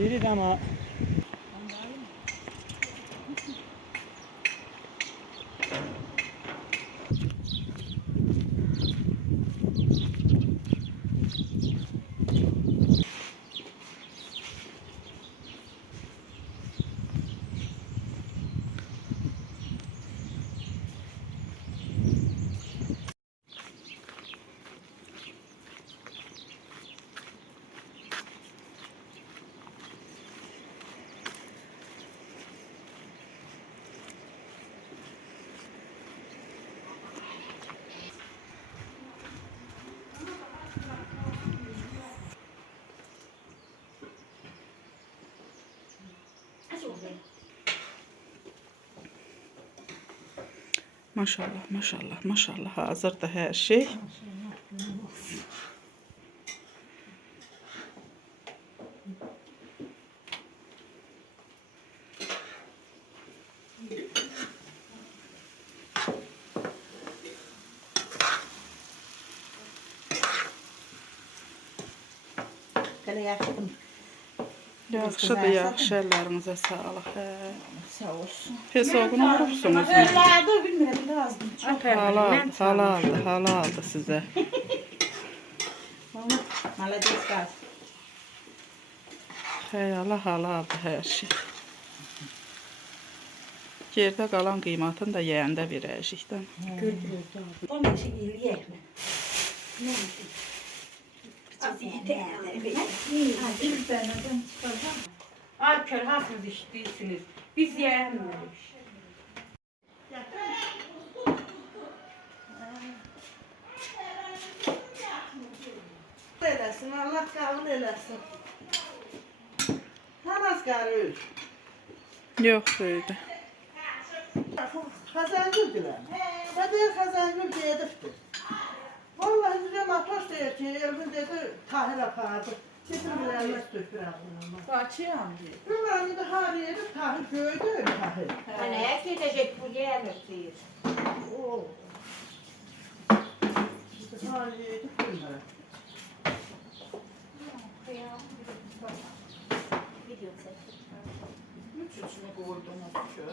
Biri ama maşallah maşallah maşallah hazır da her şey. Böyle yaptım. Yaxşıdır, yaxşı ellerinize sağlık. Sağ olsun. Pes oğunu vurursunuz. Öyle bilmiyorum lazım. Çok Halaldı size. Malades gaz. Halaldı her şey. Geride qalan qiymətini də yeyəndə verəcəkdən. Onun için iyiliyek mi? Ne oldu? Alper hafız işliysiniz. Biz yiyemiyoruz. Eləsin, Allah qabul eləsin. Namaz qarı. Yox, böyüdü. Xəzəngüldülər. Və deyir Xəzəngül gedibdir. Vallahi bizə matos deyir ki, Elvin dedi, Tahir apardı. Getir bir əlmək dökür ağlına. Kaçıyam diye. Bilməm, indi har yeri Tahir göydü Tahir. Neye gidecek bu yemek Oo. Har yeri bilməm. Üç içine koydum o tuşu.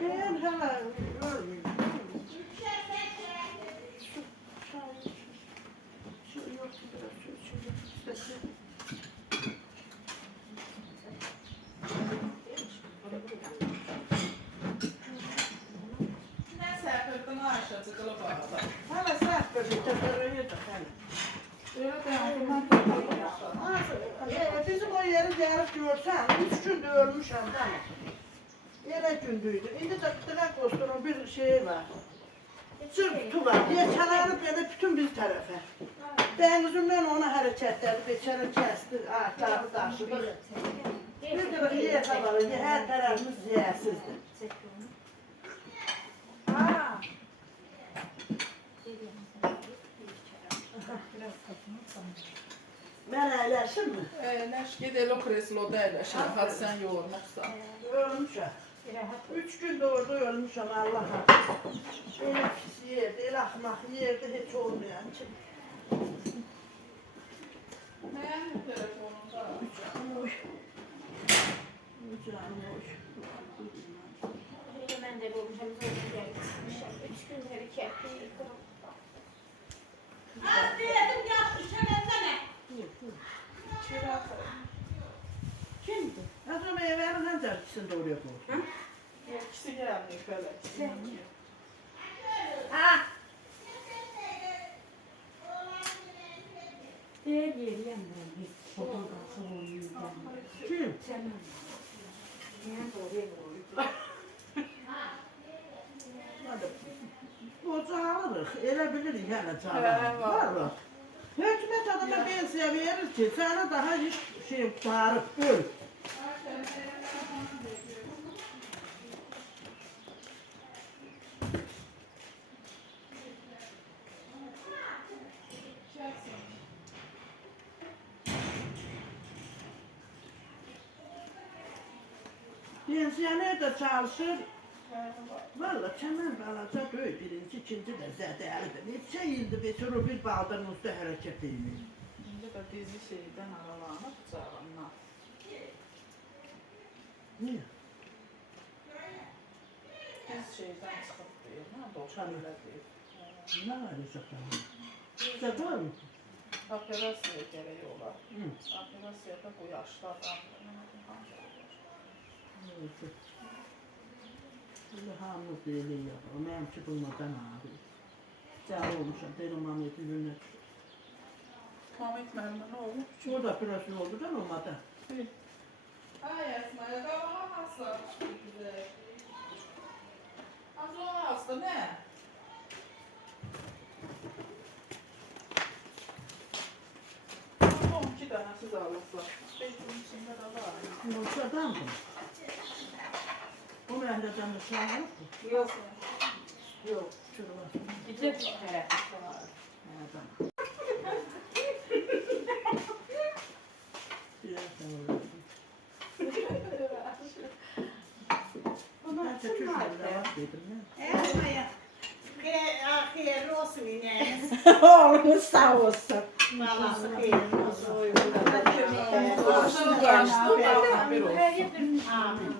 Ben hələ ölmüyor. Hələ səhv bölükdə görüyorduk hələ. Bizim o yeri gəlib görsən, 3 gündür ölmüşəm də. Yerə gündüydü. İndi də Dıqaq Qostunun bir şeyi var. Sürtü var. Yekələri belə bütün bir tərəfə. Dənizimdən ona hərəkətləri beçərə kəsdi, ayaqları daşıdıq. Bir qırıq yekə var, hər tərəfimiz yiyəsizdir. Mən əyləşim mi? Əyləş, ged elə kresloda əyləş. Hadi sən yormaqsan. Ölmüşəm. 3 gündür orada ölmüşəm Allah'a. Elə pis yerdə, elə axmaq yerdə heç olmayan ki. Beğendim telefonunda. Uy. Canım hoş. Ben de bu hemzemden çıkmışım. 3 günleri keptiği kırıp. Az dedim ya işemezsene. Çırak. Şimdi. Az önce evvelin hangi ikisini de oraya koy. İkisi gelmiyor böyle. Ha. Yer yeriyem ben hiç. Sokun kalsın oyunu. Kim? Sen mi? Yani oraya doğru. Hadi. Koca alırız. Ele biliriz yani He, canım. var. Var mı? Hükümet adına bensiye verir ki sana daha hiç şey tarif öl. Bensiye nerede çalışır? Valla çemen balaca böyle birinci, ikinci de zədəlidir. Neçə ildir beturu bir bağdan üstü hərəkət edilmir. Şimdi de dizi şeyden aralanıp canına. Niyə? Biz şeyden çıkıp değil mi? Doktor öyle değil. Nə var yaşaqdan? Zədər mi? Operasiya gerek olar. Hı. Operasiyada bu yaşlı adam. Şimdi hamız deyil yapar. Mənim ki bulmadan abi. Cəli olmuşam, dedim Ahmet'i günlər. Hamit memnun olmuş. O da operasyon oldu da olmadı. Ay Esma'ya kavana hasta. Güzel. Az o hasta ne? Son 2 tane siz alırsa. 5 gün içinde de var. Yoksadan mı? O məhrədən də sağ yok mu? Yok. Yok. Şurada. Gidip işte. Adam. Biraz da uğraşın. Ben de Türkiye'de var dedim ya. Esma'ya. Hayırlı olsun yine. Oğlumuz sağ olsun. Valası hayırlı olsun. Olsun gelsin. Bir olsun. Amin.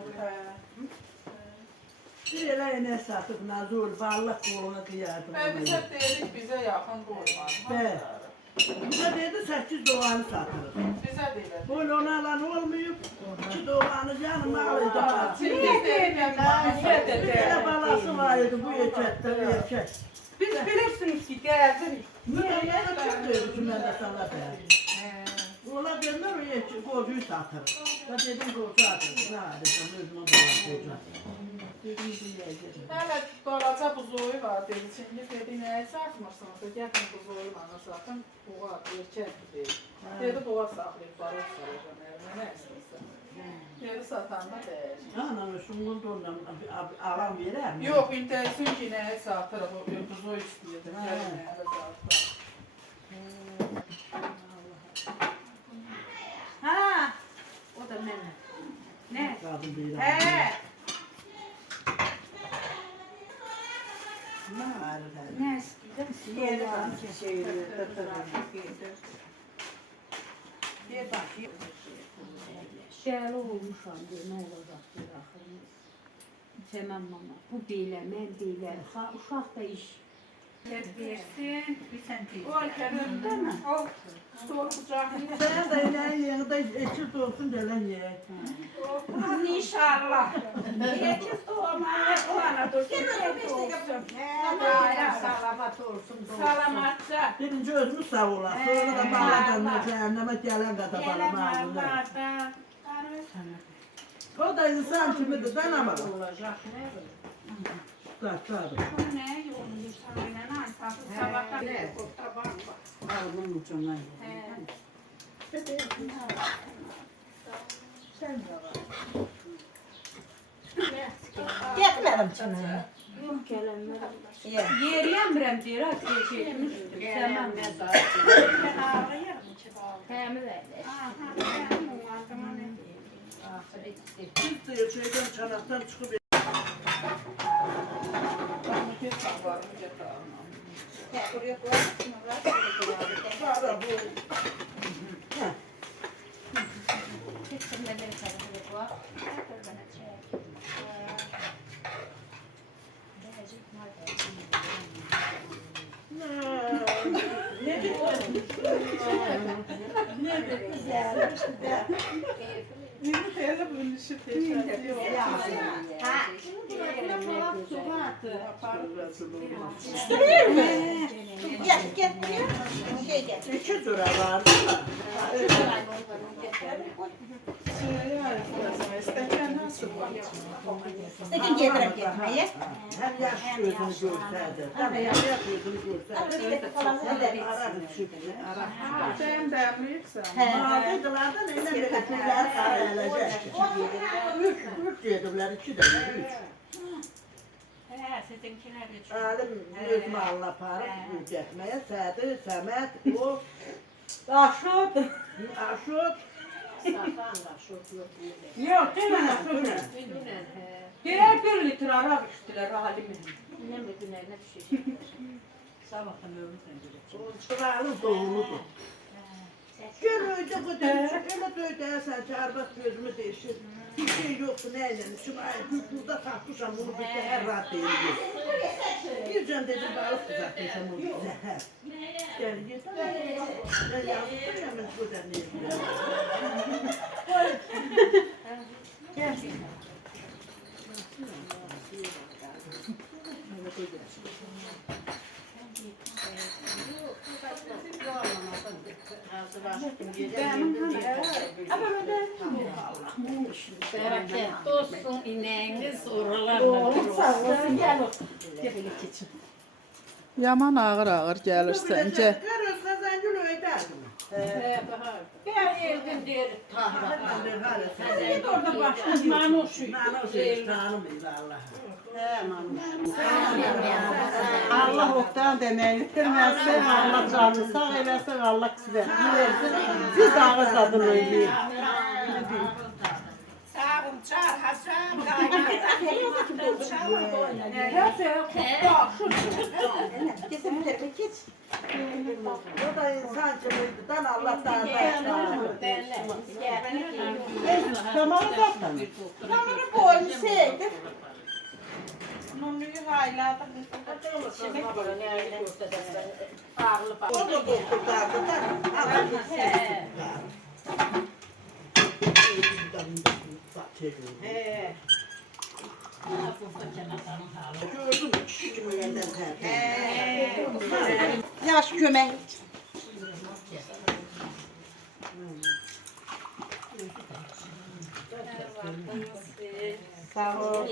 Şeyler ne satıp Nazul varlık koluna kıyardım. Ve biz hep dedik bize yakın koyma. Be. Bize dedi 8 doğanı satırız. Bize dedik. Böyle onu alan olmuyor. 2 doğanı canım ağlayacak. Siz dedik Bir balası vardı bu erkekten erkek. Biz bilirsiniz ki geldik. Müdahale çok diyordu ki ben de sana verdim. Ola derler o erkek kocuyu satırız. Ben dedim kocu atırız. Ne adeta özüme bağlı kocu atırız. Dedim dünyaya gelin. Hələ balaca buzoyu var dedi. Çingiz dedi, nəyə satmırsınız? Gətirin buzoyu bana satın. Buğa, erkəkdir deyil. Dedi, buğa saxlayıb, barış salacam, nə istəyirsən. Dedi, satanda dəyəcək. Anam şunun donla alan verer mi? Yox, intəsin ki, nəyə satırıq, o buzoy istəyirdi. Gəlin, nəyə də satırıq. Ha. O da benim. Ne? Kadın değil. He. Ne var öyle? Ne istiyorsun? Yeri var ki şeyi Bir bak. Şöyle olmuş andı, ne olacak bir ahırımız. Tamam mama, bu değil, ben değil. Uşak da iş. Versin, bir sen değil. O kənarda Değil mi? al, stol qucağını. Sen de ileri yanında eşit olsun gelen ye. İnşallah. Yetiz doğmaya olana dur. Yetiz olsun. Hayra salamat olsun. Salamatça. Birinci özümüz sağ ola. Sonra da bağladan cehenneme gelen kadar Gelen bana bağlılar. Allah'tan. O da insan kimidir, ben ama. Olacak ne böyle? Tabii. Bu ne yolun insanıyla antası sabahtan beri kurta bak. Ağzının ucundan. Getmədim çını. Yok gelenler. Yeriyemrem diyor ha geçirmiş. Tamam ne zaten. Ben ağrıyım. Təmiz əyləş. Aha ben o adama ne diyeyim. Biz diyor şeyden çanaktan çıkıp Bunu kes saxlarını gətirəm. Buraya qoyaq, şunu var, şunu qoyaq. para bu. Yine teyze bunun işi teşekkür yok. İki lira vardı da. Şuraya arasına isterken nasıl var? Tekin getirip getməyə. Hem yaş gözünü görseydi. Hem yaş gözünü görseydi. Hem de arar çıktı. Arar. Sen beğenmeyipsen. Mağazaydılar da neyle bir ötürler karayalacak. Üç yediler, iki de üç. Sizinkiler üç. Alim öz malına aparıb yücətməyə, Sədi, Səməd, o, Aşot. Aşot. Yok, hemen aşot. Birer bir litre arak içtiler halimin. Çıralı doğuludur. Gel öyle bu demişim, öyle böyle sen çağırmak gözümü değişir. Bir şey yoktu neyle, şimdi burada takmışam bunu bir de her rahat değil. Bir can dedim balık kızartmışam bunu bize her. Gel git. Ben yazdım hemen bu deneyim. Gel. Dostum ineğiniz oralarına. Yaman ağır gelirsen gel. Karız kazancıl öderdim. Ben evdim derim. Git Orada başka manuşu. Allah oktan demeyi bitirmezse, Allah canını sağ eylesin, Allah size versin. Siz ağız tadını ödeyin. Sağım çar Hasan her şey kutlu. O da insan cımrıdan Allah'tan Tamam zaten. O da doktorlardı da gördüm kişinin elinden Yaş kömək. Sağ ol.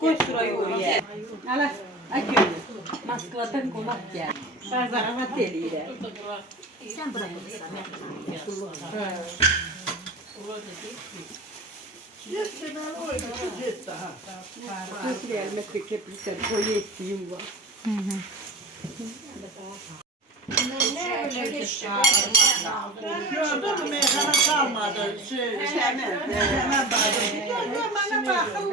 Koy şurayı oraya. Ala, akıyor. Moskvadan konak geldi. Zaravat eliyle. Sən bura gəlirsən. Yetti ben oydu kız yetti ha. Nasıl gelmek beklemişler, koyu ettiğim var. Gördün mü meyhana kalmadı. Hemen bağlı. Bana bakın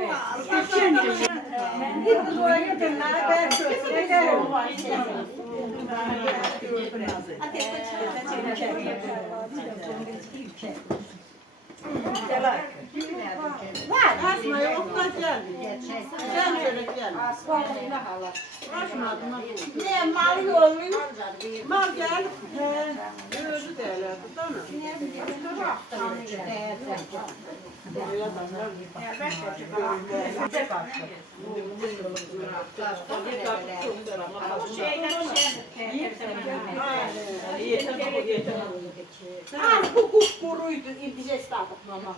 Asma'ya oktan geldi. Sen şöyle gel. Ne mal yoluyum? Mal gel. Gözü derlerdi, değil Az bu kupkuruydu, indicesi aldık mama.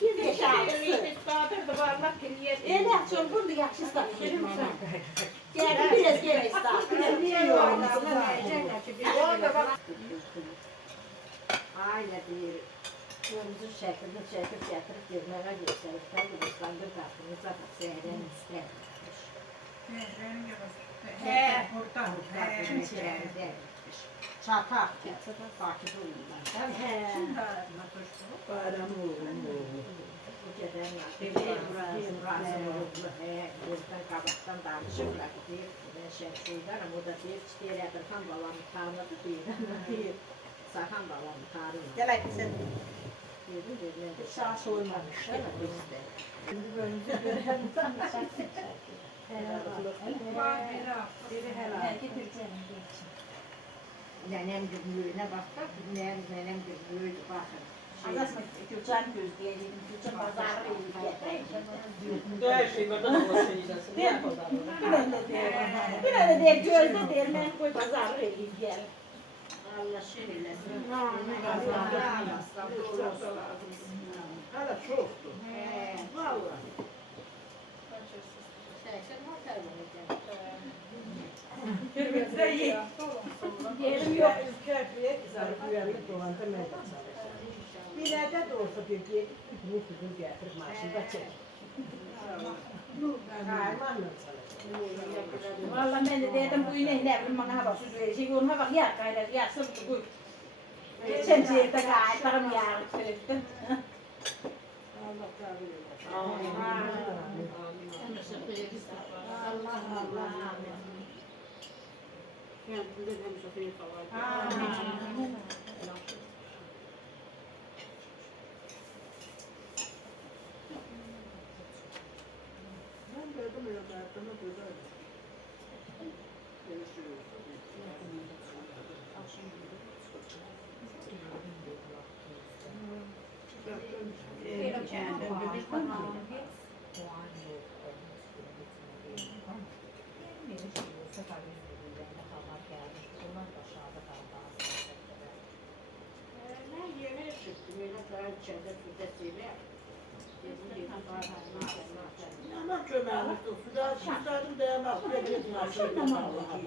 Bir de şansı. Elə çox bunu yaxşı istatmışım mama. Gəldi biraz gel istatmışım. Niye yoğunlasın? Ailə deyir. Yolumuzun şəklini çəkib gətirib gezməyə göstərib. Təbii İslandır qapımıza bax, səhərən üstə. Çatak. Bakıda uyuyorlar. Bayram oğlum oğlum. Bu gecəni yazdım, gözdən qabaqdan danışırlar deyir, mən Şəmsiyədən, o da deyir, istəyir Ədirxan balamı tanıdı deyir, deyir, Sahan da alalım tarih. Gel hadi sen. Sağ soymamış. Nenem gözlüğüne bak. Nenem gözlüğü bakın. Anlasın Gülcan gözleyelim. Gülcan pazarı elimde. Her şey burada dolaşıyor. Ne yapalım? Bir de der gözde der ben koy pazarı elimde. Allah şöylesin. Hala çoktu. Vallahi. Yerim yok. Köprüye kızarıp uyanıp dolanda meydan çalışıyor. Bir nerede de olsa bir diye bunu kızım getirip maaşında çek. Haymanla çalışıyor. Vallahi ben de dedim bu yine ne bileyim bana bak süt verecek. Ona bak yer kaynar yer sırtı koy. Geçen çeyrekte gayetlerim yarım sürekli. Allah kabul eylesin. Allah Allah. Kendinde hem şoförü falan. Ben dedim ya zaten o güzel. Görüşürüz. Ben yemeğe çıktım. Öyle daha içeride sütesiyle. Ama kömürlük suda susadım dayanmaz. Bekledim aşağıda Allah'a.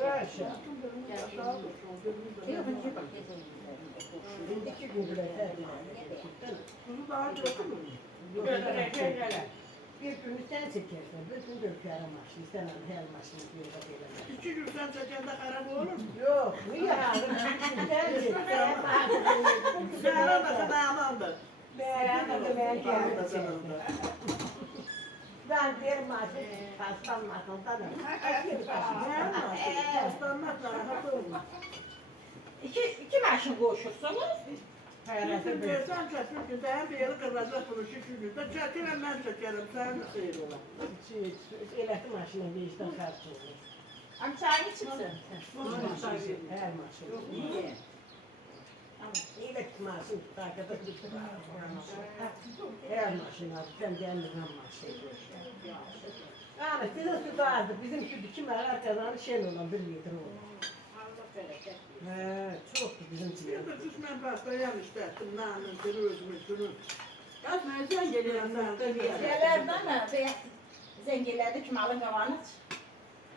Her şey. İki gün bile bunu daha kötü mü? Bir günü sen çekersin, bütün döküyorum maşını, sen al her maşını bir yere gelemez. İki gün sen çekende karab olur mu? Yok, niye? Sen al da sana amandı. Ben bir maaşı paslanmasın tanım. Aslanmakla rahat olma. İki maaşın koşursunuz. Çünkü versen çekmek güzel bir yere kıracak bunu şu günde. Çekilen ben çekerim, sen de seyir ola. Elekti maşına bir işten karşı olur. Am çayını çıksın. Her maşın. İyi. Elekti maşın takıda bitti. Her maşın abi, sen kendin hem maşın. Yani sizin süt azdı, bizim süt iki mer arkadan şey olan bir litre olur. Çoktu bizim için. Ya da düşman pastaya işte, tımnağının, özümün, şunun. Yazmayın, sen geliyorsun. Şeylerden mi? Zengelerde kim alın kavanı?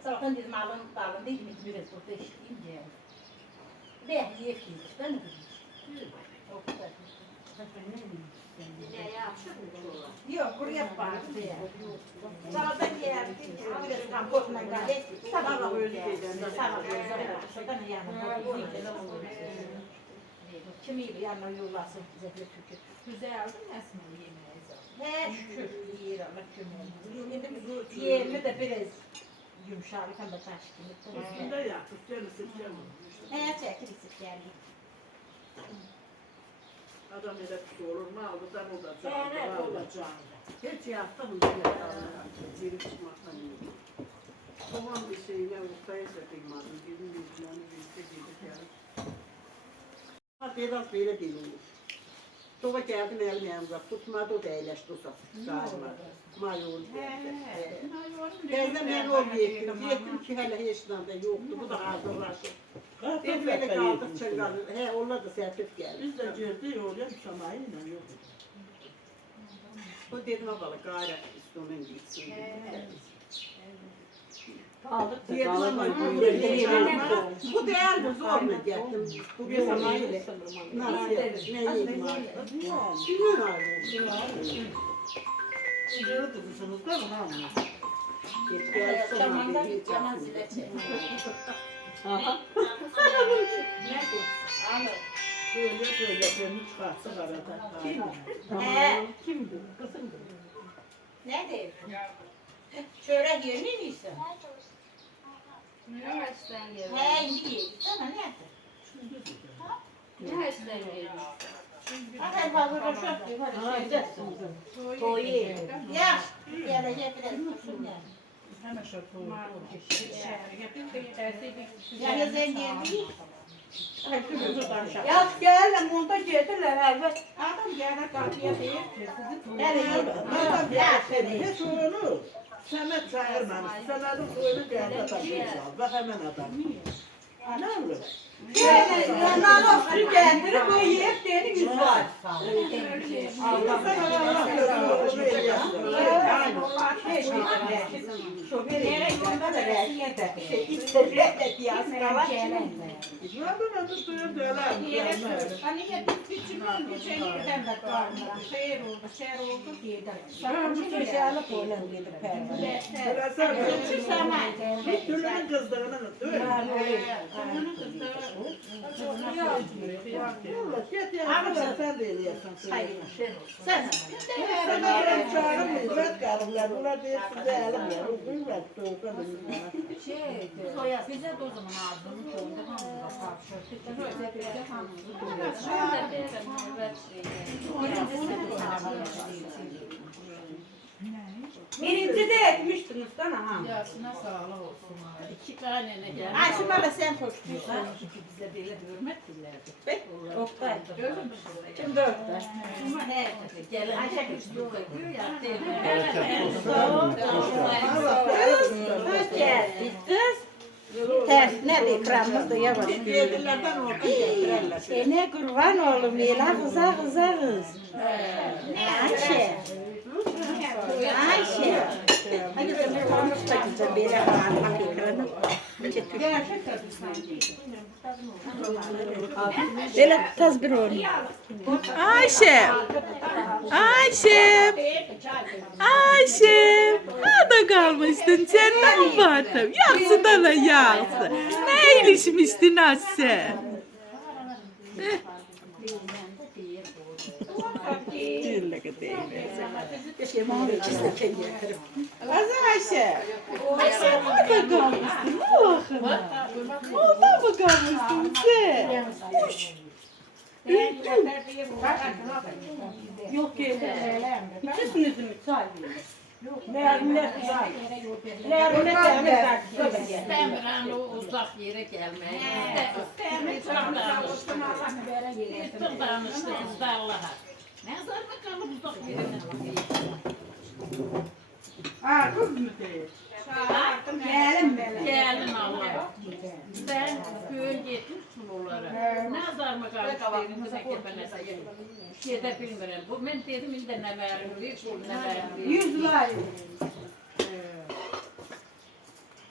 Sonra dedim alın dalın değil mi? Biraz burada işleyeyim diye. Ve yiyip değil mi? O kadar. Yok, buraya bağlı diye. Sabahdan geldik, biraz kampotla geldik. Sabah sabah şuradan yanına. Kim iyi yanına yollasın bize bir tükür. Güzel aldın mı Esma yemeği? He şükür iyi ama kömür. Yerli de biraz yumuşak hem de taşkın. Üstünde yaptık, canı sıkacağım. He çekilisi geldi. Adam öyle bir şey olur mu? Aldıdan olacak. Evet olacak. Hiç yaptım mı? Biri çıkmaktan iyi. Tamam bir şeyle ustaya satılmadım. Bizim yüzünden birlikte gidip yani. Biraz böyle dinledim. Sonra geldim elim yanımda. Tutmadı o da eğleşti o sağırma. Mayol geldi. Teyzem ben olmayayım. Diyettim ki hele hiç de yoktu. Bu da hazırlaşır. Biz böyle kaldık çıngalı. He onlar da sertif geldi. Biz de girdi oraya müşamayla yok. O dedim balık gayret üstünden gitsin. Aldık da Dedim ama bu değer mi zor mu gettim? Bu bir samayla. Nasıl yedim? Ne yedim artık? Bilmiyorum abi. Sıcağı tutusunuz da mı? Geç gelsin. Tamam da yaman zile çek. Aha. Ne bu? Alır. Söyle söyle beni çıkarsa arada. Kim? He. Kimdi? Kızımdı. Ne değil? Çörek yerini mi yiyorsun? Üniversiteden geldim. He indi yedik. Sana ne yaptın? Üniversiteden geldim. Hadi fazla da çok değil. Hadi şey Toyu. Ya. Gelecek biraz tutsun ya. Hemen şöyle Yani zengin. Ya gel onda geldiler evet. Adam gelene kapıya değil. Adam geldi. Hiç onu. Samet çağırmamış. Samet'in koyunu geldi tabii. Bak hemen adam. Ne olur? Nanosunu kendini koyup deni yüz var. Allah Türlünün kızdığını sen de eliyorsun. Sen. Sen öğren çağırın hizmet karımlar. Bunlar değil size elimler. Hizmet doğukan Bize de o zaman ağzını koydu. Hamza kapşırdı. Bize hamza koydu. Ben de dedim. Evet Birinci de etmiştiniz sana ha. Yaşına sağlık olsun. İki tane ne geldi. Ayşe bana sen hoşluyorsun. Bize böyle hürmet dilerdi. Oktay. Şimdi Oktay. Ama ne? Gelen Ayşe Kuşlu'yu diyor ya. Hoş geldin kız. Ters ne de ikramımız yavaş. Yedirlerden orta getirirler. Ne kurban oğlum Ela kıza kız. Ayşe. Ayşe. Hadi sen konuş da güzel bir hakikaten. Böyle taz bir oğlum. Ayşe. Ayşe. Ayşe. Nerede kalmıştın sen? Ne yapardın? Yaksın da la yaksın. Ne ilişmiştin Ayşe? Kız Ayşe. Ayşe nerede kalmıştın? Orada mı kalmıştın sen? Uş. Yok öyle. İkisiniz mi sahibi? Nerede? İstemiyorum o uzak yere gelmeyi. İstemiyorum danıştı kızda Allah'a. Ne zor bakalım uzak yere. Ha kız mı değil? Gelin Allah'a. Ben köyün gitmiştim onlara. Ne zor mı kalmıştım bize kepenese. Şeyde bilmiyorum. Bu ben dedim inde ne verim, bir şey ne verim. 100 lira.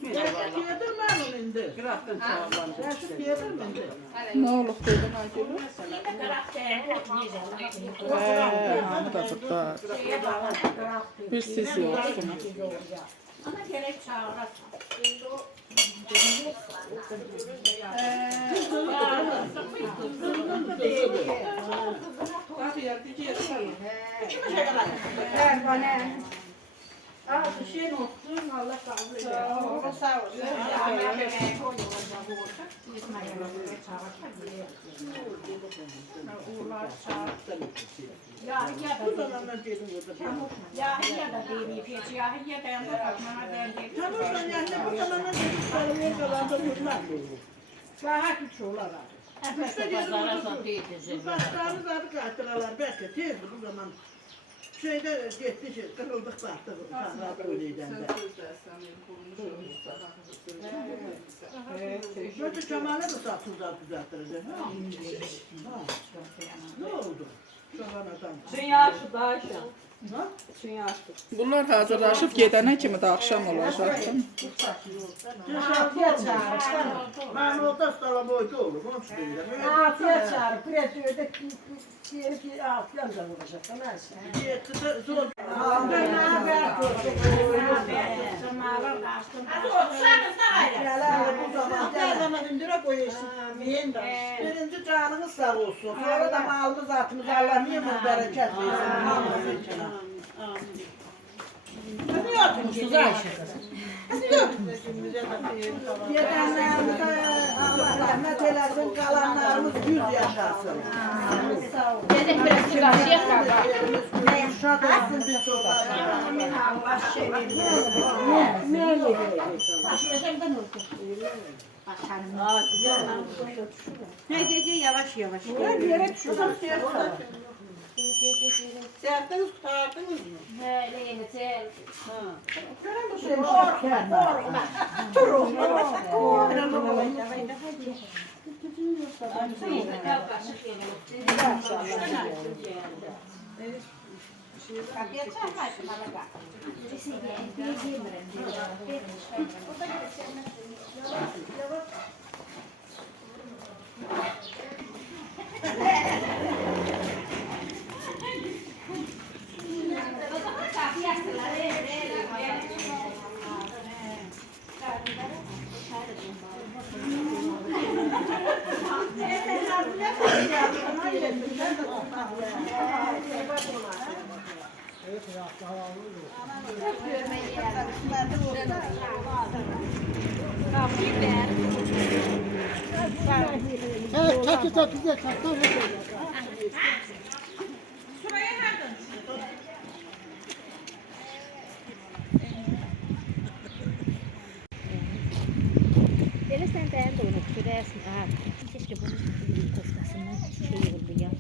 Yedirmem indi. Kıraktın çağırlandı. Yedirmem indi. Ne olur dedim Aygül'ü? Anladıklar. Bir siz yoksunuz. Ama gerek çağırasın. Bir şey olsun Allah kabul eder. Sağ ol. Bu zamanlar dedim orada. Tamam ben yani bu zamanlar dedim sarılmaya kalanda bunlar. Daha küçük olar. Pazara satıyor Bu saçlarını zaten kaçtıralar. Belki tez bu zaman. Şeyde gitti, kırıldık baktık. Sahra öyleyden de. Böyle çamağına da satıldı düzelttirdi. Ne oldu? Çoban adam. Dünyası daha aşağı. Ha? Dünyası. Bunlar hazırlaşıp gedene kimi de akşam olacak. Cesafiye çağırırsan. Ben orada salamoydu olur. Onu söyleyeyim. Afiyet çağırıp biraz öyle bir afiyet de olacak. Zor. Birinci canınız sağ olsun. Sonra da malımız atımız Allah niye bu bereket versin. Hadi yatmışız ha. Hadi yatmışız. Yedenlerimize Allah rahmet eylesin, kalanlarımız 100 yaşasın. Dedik biraz çıkarşıya kadar. Uşak olsun bir Gel yavaş yavaş. yere düşüyoruz. Serttiniz, tutardınız mı? Böyle yenisel. Ele sen beğendi onu, gülersin. Keşke bunun koftasından şey oldu ya.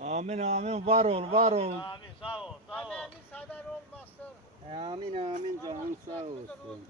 Amin amin var ol var ol. Amin sağ ol sağ ol. Annemiz haber olmasın. Amin amin canın sağ olsun.